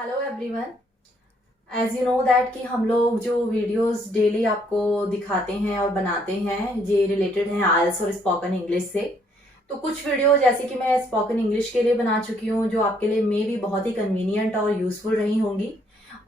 Hello everyone. As you know that कि हम लोग जो वीडियोस डेली आपको दिखाते हैं और बनाते हैं ये रिलेटेड हैं आइल्स और स्पोकन इंग्लिश से। तो कुछ वीडियो जैसे कि मैं स्पोकन इंग्लिश के लिए बना चुकी हूँ जो आपके लिए मे भी बहुत ही कन्वीनियंट और यूजफुल रही होंगी।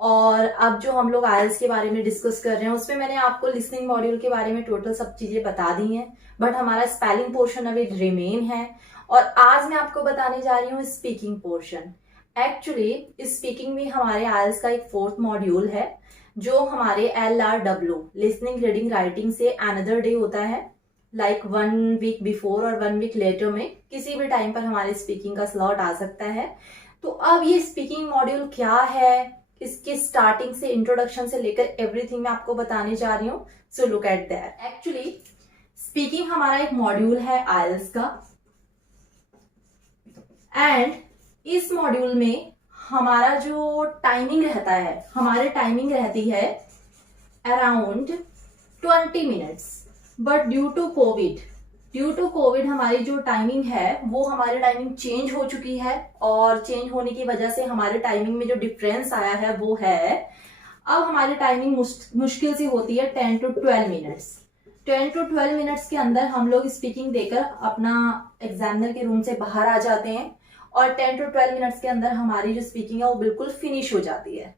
और अब जो हम लोग आइल्स के बारे में डिस्कस कर रहे हैं उसमें मैंने आपको लिसनिंग मॉड्यूल के बारे में टोटल सब चीजें बता दी हैं, बट हमारा स्पेलिंग पोर्शन अभी रिमेन है। और आज मैं आपको बताने जा रही हूँ स्पीकिंग पोर्शन। एक्चुअली स्पीकिंग में हमारे आइल्स का एक फोर्थ मॉड्यूल है जो हमारे LRW लिसनिंग रीडिंग राइटिंग से अनदर डे होता है, लाइक 1 वीक बिफोर और 1 वीक लेटर में किसी भी टाइम पर हमारे स्पीकिंग का स्लॉट आ सकता है। तो अब ये स्पीकिंग मॉड्यूल क्या है, इसके स्टार्टिंग से इंट्रोडक्शन से लेकर एवरीथिंग मैं आपको बताने जा रही हूँ। So look at that. Actually speaking हमारा एक मॉड्यूल है आइल्स का, एंड इस मॉड्यूल में हमारा जो टाइमिंग रहता है, हमारी टाइमिंग रहती है around 20 minutes. But due to COVID हमारी जो टाइमिंग है वो हमारी टाइमिंग चेंज हो चुकी है, और चेंज होने की वजह से हमारे टाइमिंग में जो डिफरेंस आया है वो है अब हमारी टाइमिंग मुश्किल से होती है 10 to 12 मिनट्स। 10 to 12 मिनट्स के अंदर हम लोग स्पीकिंग देकर अपना एग्जामिनर के रूम से बाहर आ जाते हैं, और 10 to 12 मिनट्स के अंदर हमारी जो स्पीकिंग है वो बिल्कुल फिनिश हो जाती है।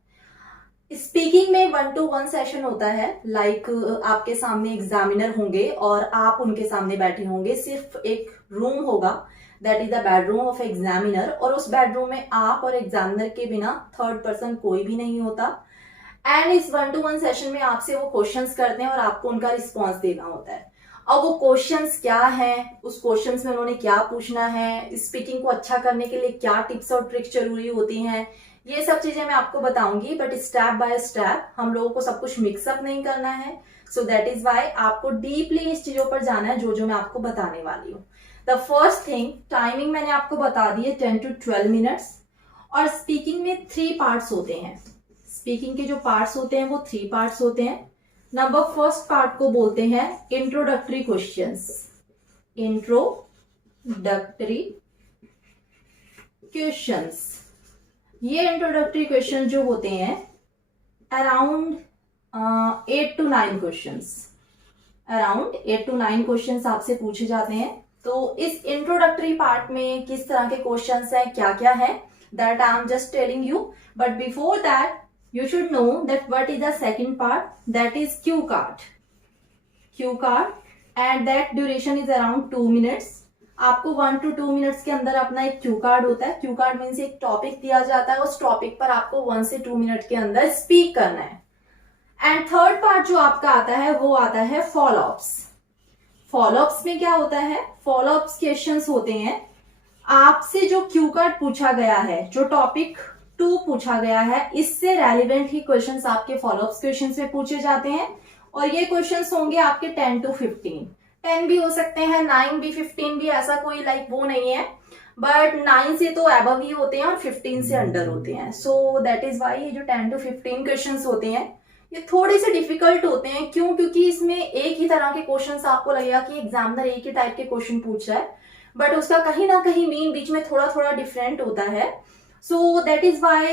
स्पीकिंग में 1-to-1 सेशन होता है, लाइक आपके सामने एग्जामिनर होंगे और आप उनके सामने बैठे होंगे। सिर्फ एक रूम होगा, that is the bedroom of examiner, और उस बेडरूम में आप और एग्जामिनर के बिना थर्ड पर्सन कोई भी नहीं होता। एंड इस 1-to-1 सेशन में आपसे वो क्वेश्चंस करते हैं और आपको उनका रिस्पॉन्स देना होता है। अब वो क्वेश्चंस क्या हैं, उस क्वेश्चंस में उन्होंने क्या पूछना है, स्पीकिंग को अच्छा करने के लिए क्या टिप्स और ट्रिक्स जरूरी होती हैं, ये सब चीजें मैं आपको बताऊंगी। बट स्टेप बाय स्टेप, हम लोगों को सब कुछ मिक्सअप नहीं करना है। सो दैट इज वाई आपको डीपली इस चीजों पर जाना है जो मैं आपको बताने वाली हूँ। द फर्स्ट थिंग, टाइमिंग मैंने आपको बता दी है 10 to 12 मिनट्स। और स्पीकिंग में 3 पार्ट्स होते हैं। स्पीकिंग के जो पार्ट्स होते हैं वो 3 पार्ट्स होते हैं। नंबर फर्स्ट पार्ट को बोलते हैं इंट्रोडक्टरी क्वेश्चंस। इंट्रोडक्टरी क्वेश्चंस, ये इंट्रोडक्टरी क्वेश्चन जो होते हैं around 8 to 9 questions, around 8 to 9 questions आपसे पूछे जाते हैं। तो इस इंट्रोडक्टरी पार्ट में किस तरह के क्वेश्चंस हैं, क्या क्या है, that I am just telling you. But before that you should know that what is the second part, that is cue card and that duration is around 2 minutes। आपको 1 to 2 minutes के अंदर अपना एक Q card होता है। Q card means एक topic दिया जाता है, उस टॉपिक पर आपको 1 से 2 मिनट के अंदर स्पीक करना है। एंड थर्ड पार्ट जो आपका आता है वो आता है फॉलोअप्स। फॉलोअप्स में क्या होता है, फॉलोअप्स क्वेश्चंस होते हैं आपसे जो क्यू कार्ड पूछा गया है, जो टॉपिक 2 पूछा गया है, इससे रेलिवेंट ही क्वेश्चंस आपके फॉलोअप क्वेश्चंस में पूछे जाते हैं। और ये क्वेश्चंस होंगे आपके 10 to 15, 10 भी हो सकते हैं, 9 भी, 15 भी, ऐसा कोई लाइक वो नहीं है। बट 9 से तो अबव ही होते हैं और 15 से अंडर होते हैं। सो दैट इज वाई ये जो 10 to 15 क्वेश्चंस होते हैं ये थोड़े से डिफिकल्ट होते हैं। क्यों? क्योंकि इसमें एक ही तरह के क्वेश्चंस आपको लगेगा कि एग्जामिनर एक ही टाइप के क्वेश्चन पूछ रहा है, बट उसका कहीं ना कहीं मीन बीच में थोड़ा थोड़ा डिफरेंट होता है। So that is why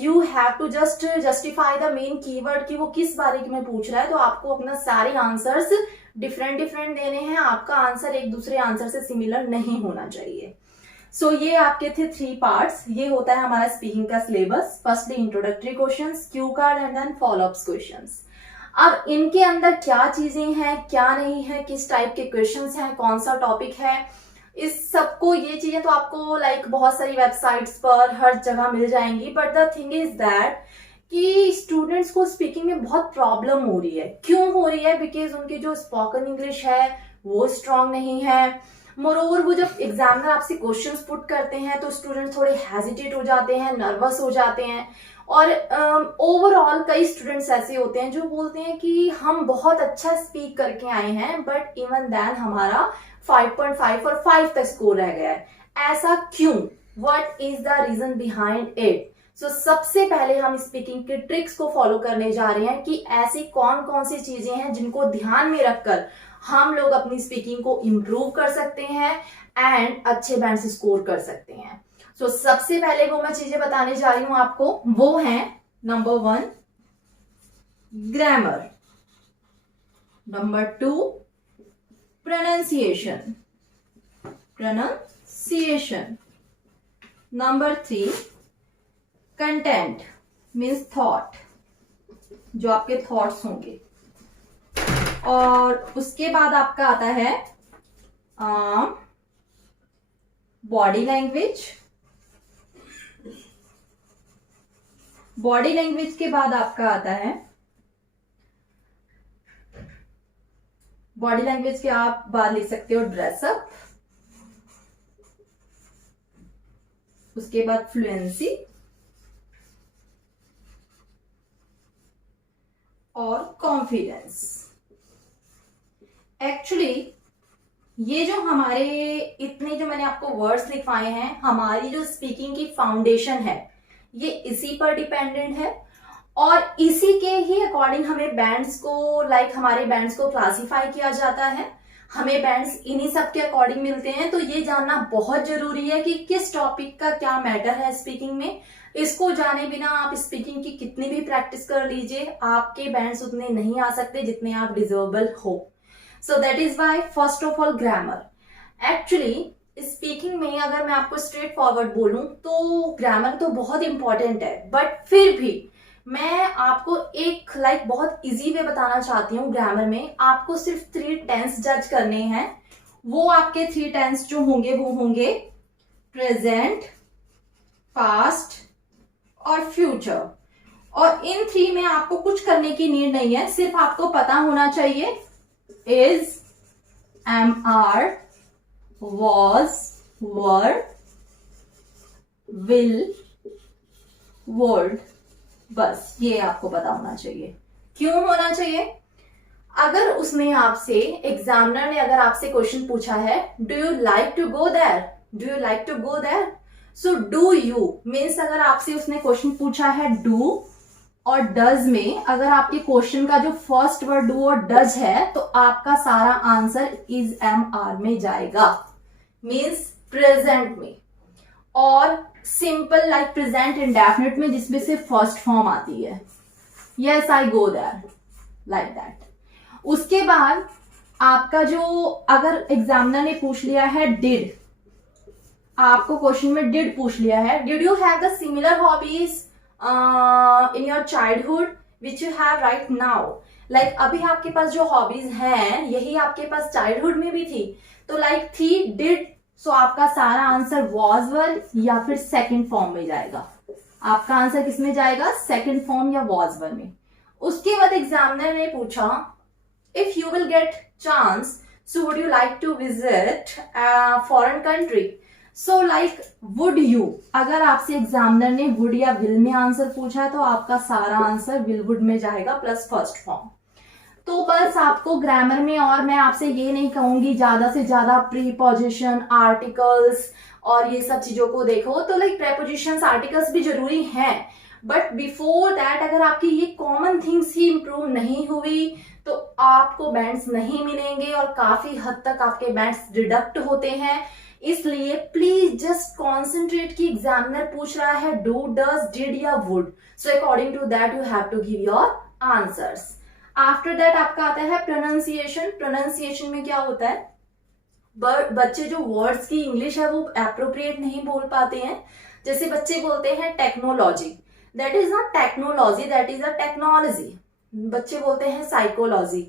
you have to just justify the main keyword कि वो किस बारे में पूछ रहा है। तो आपको अपना सारे आंसर्स डिफरेंट देने हैं, आपका आंसर एक दूसरे आंसर से सिमिलर नहीं होना चाहिए। सो ये आपके थे 3 पार्ट्स। ये होता है हमारा स्पीकिंग का syllabus. Firstly introductory questions, cue card and then followups questions. अब इनके अंदर क्या चीजें हैं, क्या नहीं है, किस टाइप के क्वेश्चंस हैं, कौन सा टॉपिक है, इस सबको, ये चीजें तो आपको लाइक बहुत सारी वेबसाइट्स पर हर जगह मिल जाएंगी। But the thing is that कि स्टूडेंट्स को स्पीकिंग में बहुत प्रॉब्लम हो रही है। क्यों हो रही है? बिकॉज उनकी जो स्पोकन इंग्लिश है वो स्ट्रांग नहीं है। मोरोवर वो जब एग्जामिनर आपसे क्वेश्चंस पुट करते हैं तो स्टूडेंट थोड़े हेजिटेट हो जाते हैं, नर्वस हो जाते हैं। और ओवरऑल कई स्टूडेंट्स ऐसे होते हैं जो बोलते हैं कि हम बहुत अच्छा स्पीक करके आए हैं, बट इवन देन हमारा 5.5 और 5 तक स्कोर रह गया है। ऐसा क्यों? What is the reason behind it? So, सबसे पहले हम स्पीकिंग के ट्रिक्स को फॉलो करने जा रहे हैं कि ऐसी कौन कौन सी चीजें हैं जिनको ध्यान में रखकर हम लोग अपनी स्पीकिंग को इम्प्रूव कर सकते हैं एंड अच्छे बैंड से स्कोर कर सकते हैं। सो सबसे पहले वो मैं चीजें बताने जा रही हूं आपको, वो है number 1 grammar, number 2 pronunciation, number 3 content means thought, जो आपके थॉट्स होंगे, और उसके बाद आपका आता है बॉडी लैंग्वेज, बॉडी लैंग्वेज के बाद आपका आता है, बॉडी लैंग्वेज के आप बाद लिख सकते हो ड्रेसअप, उसके बाद फ्लुएंसी और कॉन्फिडेंस। एक्चुअली ये जो हमारे इतने जो मैंने आपको वर्ड्स लिखवाए हैं, हमारी जो स्पीकिंग की फाउंडेशन है ये इसी पर डिपेंडेंट है, और इसी के ही अकॉर्डिंग हमें बैंड्स को हमारे बैंड्स को क्लासिफाई किया जाता है, हमें बैंड्स इन्हीं सब के अकॉर्डिंग मिलते हैं। तो ये जानना बहुत जरूरी है कि किस टॉपिक का क्या मैटर है स्पीकिंग में। इसको जाने बिना आप स्पीकिंग की कितनी भी प्रैक्टिस कर लीजिए, आपके बैंड्स उतने नहीं आ सकते जितने आप डिजर्वेबल हो। So that is why first of all grammar. Actually speaking में अगर मैं आपको स्ट्रेट फॉरवर्ड बोलूं तो ग्रामर तो बहुत इंपॉर्टेंट है, बट फिर भी मैं आपको एक बहुत इजी वे बताना चाहती हूँ। ग्रामर में आपको सिर्फ 3 टेंस जज करने हैं। वो आपके 3 टेंस जो होंगे वो होंगे प्रेजेंट, पास्ट और फ्यूचर। और इन 3 में आपको कुछ करने की नीड नहीं है, सिर्फ आपको पता होना चाहिए is, am are, was, were, will, would, बस ये आपको पता होना चाहिए। क्यों होना चाहिए? अगर उसने आपसे, एग्जामिनर ने अगर आपसे क्वेश्चन पूछा है do you like to go there, do you like to go there, so do you means अगर आपसे उसने क्वेश्चन पूछा है डू और डज में, अगर आपके क्वेश्चन का जो फर्स्ट वर्ड डू और डज है तो आपका सारा आंसर इज एम आर में जाएगा, मीन्स प्रेजेंट में, और सिंपल प्रेजेंट इंडेफिनिट में जिसमें से फर्स्ट फॉर्म आती है, yes I go there, like that. उसके बाद आपका जो, अगर एग्जामिनर ने पूछ लिया है डिड, आपको क्वेश्चन में डिड पूछ लिया है, did you have the similar hobbies in your childhood which you have right now, अभी आपके पास जो हॉबीज हैं यही आपके पास चाइल्डहुड में भी थी, तो थी डिड, सो आपका सारा आंसर वॉज वर या फिर सेकंड फॉर्म में जाएगा। आपका आंसर किस में जाएगा? सेकंड फॉर्म या वॉज वर में। उसके बाद एग्जामिनर ने पूछा if you will get chance so would you like to visit foreign country, so would you, अगर आपसे एग्जामिनर ने वुड या विल में आंसर पूछा है तो आपका सारा आंसर विल वुड में जाएगा प्लस फर्स्ट फॉर्म। तो बस आपको ग्रामर में, और मैं आपसे ये नहीं कहूंगी ज्यादा से ज्यादा प्रीपोजिशन, आर्टिकल्स और ये सब चीजों को देखो, तो प्रेपोजिशंस, आर्टिकल्स भी जरूरी हैं, बट बिफोर दैट अगर आपकी ये कॉमन थिंग्स ही इंप्रूव नहीं हुई तो आपको बैंड्स नहीं मिलेंगे और काफी हद तक आपके बैंड्स डिडक्ट होते हैं। इसलिए प्लीज जस्ट कॉन्सेंट्रेट कि एग्जामिनर पूछ रहा है डू, डज, डिड या would, so according to that you have to give your answers. After that आपका आता है प्रोनाउंसिएशन। प्रोनाउंसिएशन में क्या होता है, बच्चे जो वर्ड्स की इंग्लिश है वो एप्रोप्रिएट नहीं बोल पाते हैं। जैसे बच्चे बोलते हैं technology, that is not technology, that is a technology. बच्चे बोलते हैं psychology,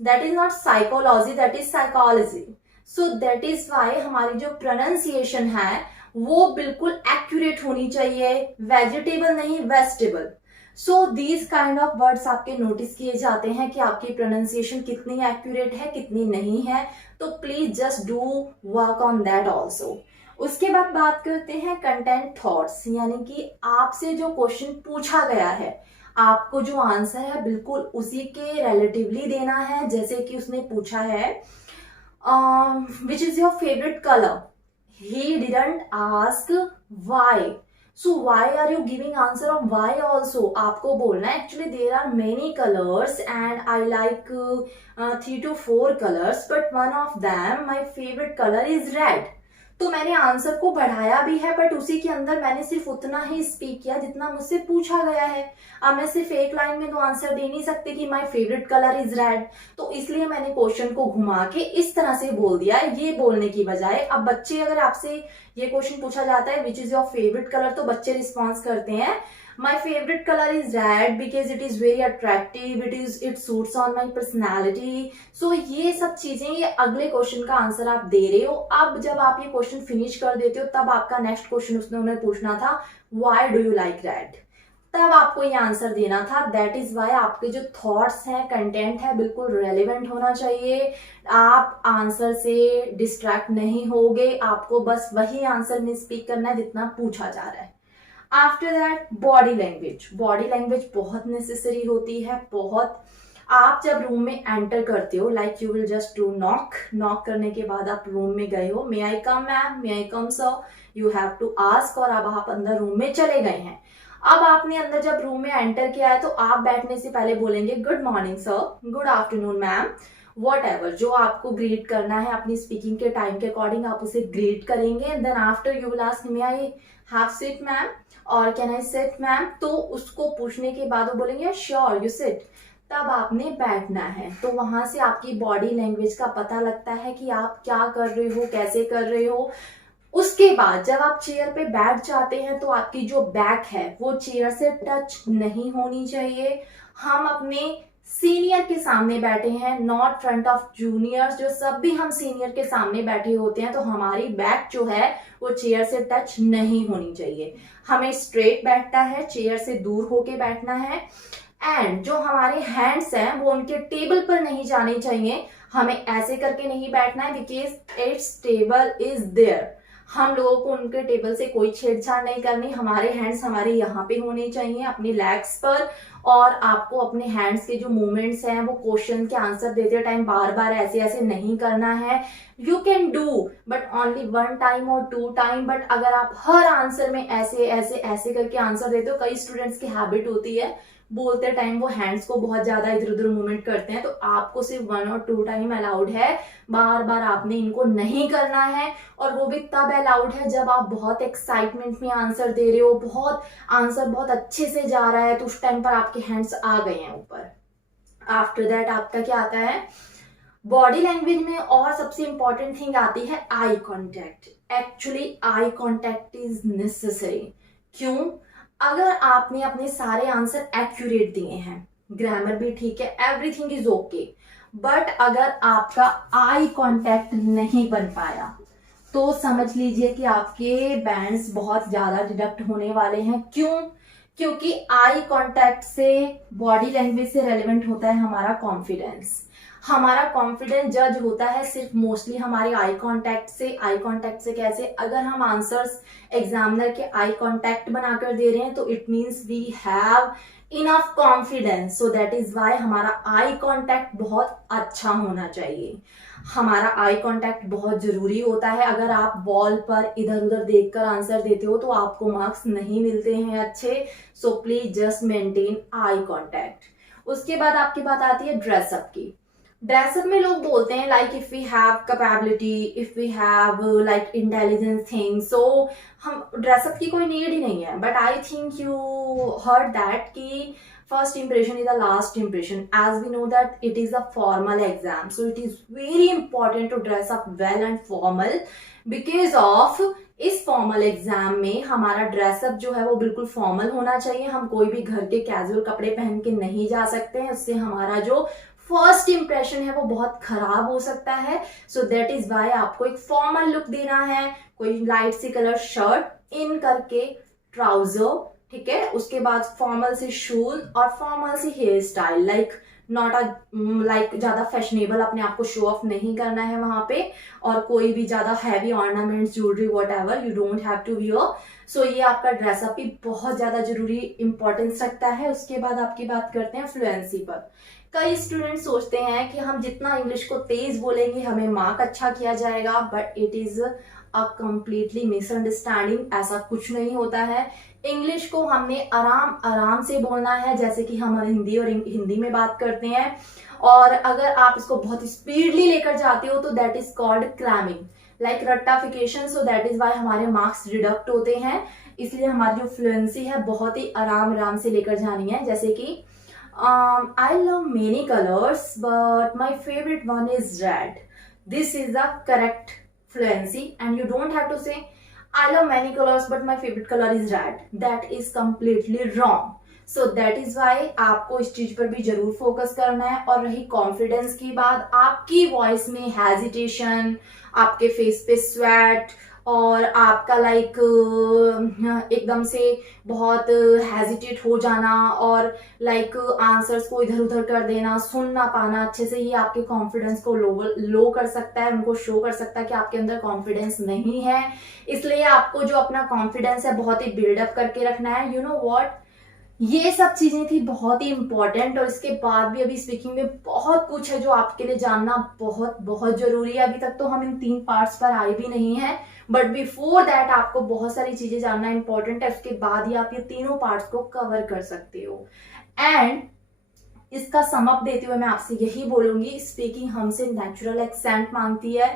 that is not psychology, that is psychology. So that is why हमारी जो प्रोनाउंसिएशन है वो बिल्कुल एक्यूरेट होनी चाहिए, वेजिटेबल नहीं vegetable. So these kind of words आपके नोटिस किए जाते हैं कि आपकी प्रोनाउंसिएशन कितनी एक्यूरेट है कितनी नहीं है, तो please just do work on that also. उसके बाद बात करते हैं कंटेंट थॉट्स, यानी कि आपसे जो क्वेश्चन पूछा गया है आपको जो आंसर है बिल्कुल उसी के रिलेटिवली देना है। जैसे कि उसने पूछा है which is your favourite colour, he didn't ask why, so why are you giving answer of why also, आपको बोलना है actually there are many colors and I like 3 to 4 colors but one of them my favorite color is red, तो मैंने answer को बढ़ाया भी है, but उसी के अंदर मैंने सिर्फ उतना ही स्पीक किया जितना मुझसे पूछा गया है। अब मैं सिर्फ एक लाइन में तो आंसर दे नहीं सकती कि my favourite colour is red, तो इसलिए मैंने क्वेश्चन को घुमा के इस तरह से बोल दिया है, ये बोलने की बजाय। अब बच्चे, अगर आपसे ये क्वेश्चन पूछा जाता है which is your favourite colour, तो बच्चे रिस्पॉन्स करते हैं My favorite color is red because it is very attractive, it suits on my personality. So ये सब चीजें, ये अगले क्वेश्चन का आंसर आप दे रहे हो। अब जब आप ये क्वेश्चन फिनिश कर देते हो तब आपका नेक्स्ट क्वेश्चन उसने उन्हें पूछना था Why do you like red? तब आपको ये आंसर देना था। दैट इज वाई आपके जो थॉट्स हैं, कंटेंट है, बिल्कुल रेलिवेंट होना चाहिए। आप आंसर से डिस्ट्रैक्ट नहीं होगे, आपको बस वही आंसर में स्पीक करना है जितना पूछा जा रहा है। After that body language. Body language बहुत नेसेसरी होती है, बहुत। आप जब रूम में एंटर करते हो, like you will just do knock. Knock करने के बाद आप रूम में गए हो, may I come ma'am, may I come sir, you have to ask, और अब आप अंदर रूम में चले गए हैं। अब आपने अंदर जब रूम में एंटर किया है तो आप बैठने से पहले बोलेंगे good morning sir, good afternoon ma'am, what ever जो आपको ग्रीट करना है अपनी स्पीकिंग के टाइम के अकॉर्डिंग आप उसे ग्रीट करेंगे। Then after you will ask may I have sit ma'am और कैन आई सिट मैम, तो उसको पूछने के बाद वो बोलेंगे श्योर यू सिट, तब आपने बैठना है। तो वहां से आपकी बॉडी लैंग्वेज का पता लगता है कि आप क्या कर रहे हो, कैसे कर रहे हो। उसके बाद जब आप चेयर पे बैठ जाते हैं तो आपकी जो बैक है वो चेयर से टच नहीं होनी चाहिए। हम अपने सीनियर के सामने बैठे हैं, नॉट फ्रंट ऑफ जूनियर्स। जो सब भी हम सीनियर के सामने बैठे होते हैं तो हमारी बैक जो है वो चेयर से टच नहीं होनी चाहिए। हमें स्ट्रेट बैठना है, चेयर से दूर होके बैठना है। एंड जो हमारे हैंड्स हैं वो उनके टेबल पर नहीं जाने चाहिए। हमें ऐसे करके नहीं बैठना है because it's table is there. हम लोगों को उनके टेबल से कोई छेड़छाड़ नहीं करनी। हमारे हैंड्स हमारे यहाँ पे होने चाहिए अपनी लेग्स पर, और आपको अपने हैंड्स के जो मूवमेंट्स हैं वो क्वेश्चन के आंसर देते टाइम बार बार ऐसे ऐसे नहीं करना है। You can do but only 1 time और 2 टाइम, बट अगर आप हर आंसर में ऐसे ऐसे ऐसे करके आंसर देते हो, कई स्टूडेंट्स की हैबिट होती है बोलते टाइम वो हैंड्स को बहुत ज्यादा इधर उधर मूवमेंट करते हैं, तो आपको सिर्फ 1 और 2 टाइम अलाउड है। बार बार आपने इनको नहीं करना है, और वो भी तब अलाउड है जब आप बहुत एक्साइटमेंट में आंसर दे रहे हो, बहुत आंसर बहुत अच्छे से जा रहा है, तो उस टाइम पर आपके हैंड्स आ गए हैं ऊपर। आफ्टर दैट आपका क्या आता है बॉडी लैंग्वेज में, और सबसे इंपॉर्टेंट थिंग आती है eye contact. Actually eye contact is necessary. क्यों? अगर आपने अपने सारे आंसर एक्यूरेट दिए हैं, ग्रामर भी ठीक है, एवरीथिंग इज ओके, बट अगर आपका आई कांटेक्ट नहीं बन पाया तो समझ लीजिए कि आपके बैंड्स बहुत ज्यादा डिडक्ट होने वाले हैं। क्यों? क्योंकि आई कांटेक्ट से, बॉडी लैंग्वेज से रेलेवेंट होता है हमारा कॉन्फिडेंस। हमारा कॉन्फिडेंस जज होता है सिर्फ मोस्टली हमारे आई कांटेक्ट से। आई कांटेक्ट से कैसे? अगर हम आंसर्स एग्जामिनर के आई कांटेक्ट बनाकर दे रहे हैं तो it means we have enough confidence. So that is why हमारा आई कांटेक्ट बहुत अच्छा होना चाहिए। हमारा आई कांटेक्ट बहुत जरूरी होता है। अगर आप वॉल पर इधर उधर देखकर आंसर देते हो तो आपको मार्क्स नहीं मिलते हैं अच्छे। So please just maintain eye contact. उसके बाद आपकी बात आती है ड्रेसअप की। ड्रेसअप में लोग बोलते हैं like if we have capability, if we have like intelligence thing, so हम ड्रेसअप की कोई नीड ही नहीं है। But I think you heard that कि first impression is the last impression, as we know that it is a formal exam, so it is very important to dress up well and formal because of इस formal exam में हमारा dress up जो है वो बिल्कुल formal होना चाहिए। हम कोई भी घर के कैजुअल कपड़े पहन के नहीं जा सकते हैं, उससे हमारा जो फर्स्ट इंप्रेशन है वो बहुत खराब हो सकता है। सो दैट इज वाई आपको एक फॉर्मल लुक देना है। कोई लाइट सी कलर शर्ट इन करके, ट्राउजर, ठीक है, उसके बाद फॉर्मल से शूज और फॉर्मल सी hair style, like not like ज्यादा फैशनेबल अपने आप को शो ऑफ नहीं करना है वहां पे, और कोई भी ज्यादा heavy ornaments, jewellery, whatever you don't have to wear. So ये आपका ड्रेसअप भी बहुत ज्यादा जरूरी इंपॉर्टेंस रखता है। उसके बाद आपकी बात करते हैं फ्लुएंसी पर। कई स्टूडेंट सोचते हैं कि हम जितना इंग्लिश को तेज बोलेंगे हमें मार्क अच्छा किया जाएगा, but it is a completely misunderstanding. ऐसा कुछ नहीं होता है। इंग्लिश को हमने आराम आराम से बोलना है, जैसे कि हम हिंदी और हिंदी में बात करते हैं। और अगर आप इसको बहुत स्पीडली लेकर जाते हो तो that is called cramming. Like रट्टाफिकेशन, सो दैट इज वाई हमारे मार्क्स डिडक्ट होते हैं। इसलिए हमारी जो फ्लुएंसी है बहुत ही आराम आराम से लेकर जानी है। जैसे कि I love many colors but my favorite one is red. This is the correct fluency and you don't have to say I love many colors but my favorite color is red. That is completely wrong. So that is why आपको इस चीज पर भी जरूर focus करना है। और रही कॉन्फिडेंस की बात, आपकी वॉइस में हेजिटेशन, आपके फेस पे स्वेट और आपका लाइक एकदम से बहुत हेजिटेट हो जाना और लाइक आंसर्स को इधर उधर कर देना, सुन ना पाना अच्छे से, ये आपके कॉन्फिडेंस को लो कर सकता है, उनको शो कर सकता है कि आपके अंदर कॉन्फिडेंस नहीं है। इसलिए आपको जो अपना कॉन्फिडेंस है बहुत ही बिल्डअप करके रखना है। यू नो व्हाट, ये सब चीजें थी बहुत ही इंपॉर्टेंट। और इसके बाद भी अभी स्पीकिंग में बहुत कुछ है जो आपके लिए जानना बहुत बहुत जरूरी है। अभी तक तो हम इन 3 पार्ट्स पर आए भी नहीं है, बट बिफोर दैट आपको बहुत सारी चीजें जानना इंपॉर्टेंट है। उसके बाद ही आप ये तीनों पार्ट्स को कवर कर सकते हो। एंड इसका समअप देते हुए मैं आपसे यही बोलूंगी, स्पीकिंग हमसे नेचुरल एक्सेंट मांगती है।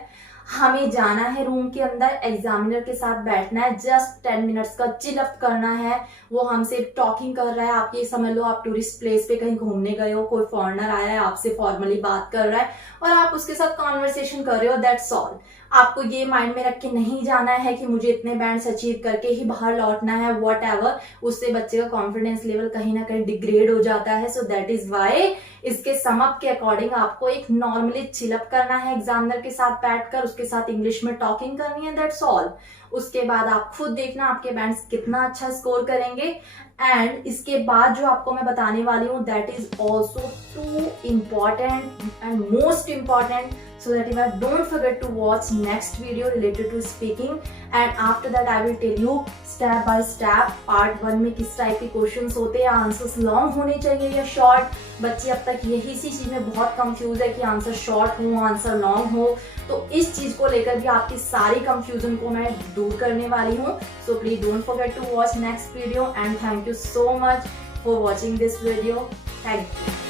हमें जाना है रूम के अंदर, एग्जामिनर के साथ बैठना है, जस्ट 10 मिनट्स का चिल अप करना है। वो हमसे टॉकिंग कर रहा है, आप ये समझ लो आप टूरिस्ट प्लेस पे कहीं घूमने गए हो, कोई फॉरेनर आया है आपसे फॉर्मली बात कर रहा है और आप उसके साथ कॉन्वर्सेशन कर रहे हो, दैट्स ऑल। आपको ये माइंड में रख के नहीं जाना है कि मुझे इतने बैंड्स अचीव करके ही बाहर लौटना है, वॉट एवर। उससे बच्चे का कॉन्फिडेंस लेवल कहीं ना कहीं डिग्रेड हो जाता है। सो दैट इज वाई इसके समअप के अकॉर्डिंग आपको एक नॉर्मली चिलअप करना है एग्जामिनर के साथ बैठकर, उसके साथ इंग्लिश में टॉकिंग करनी है, दैट्स ऑल। उसके बाद आप खुद देखना आपके बैंड्स कितना अच्छा स्कोर करेंगे। एंड इसके बाद जो आपको मैं बताने वाली हूँ that is also too important and most important, so that if I don't forget to watch next video related to speaking and after that I will tell you step by step part 1 में किस type के questions होते हैं, answers long होने चाहिए या short. बच्चे अब तक यही सी चीज में बहुत कंफ्यूज है कि आंसर शॉर्ट हो आंसर लॉन्ग हो, तो इस चीज को लेकर भी आपकी सारी कंफ्यूजन को मैं दूर करने वाली हूँ। So please don't forget to watch next video and thank you so much for watching this video. Thank you.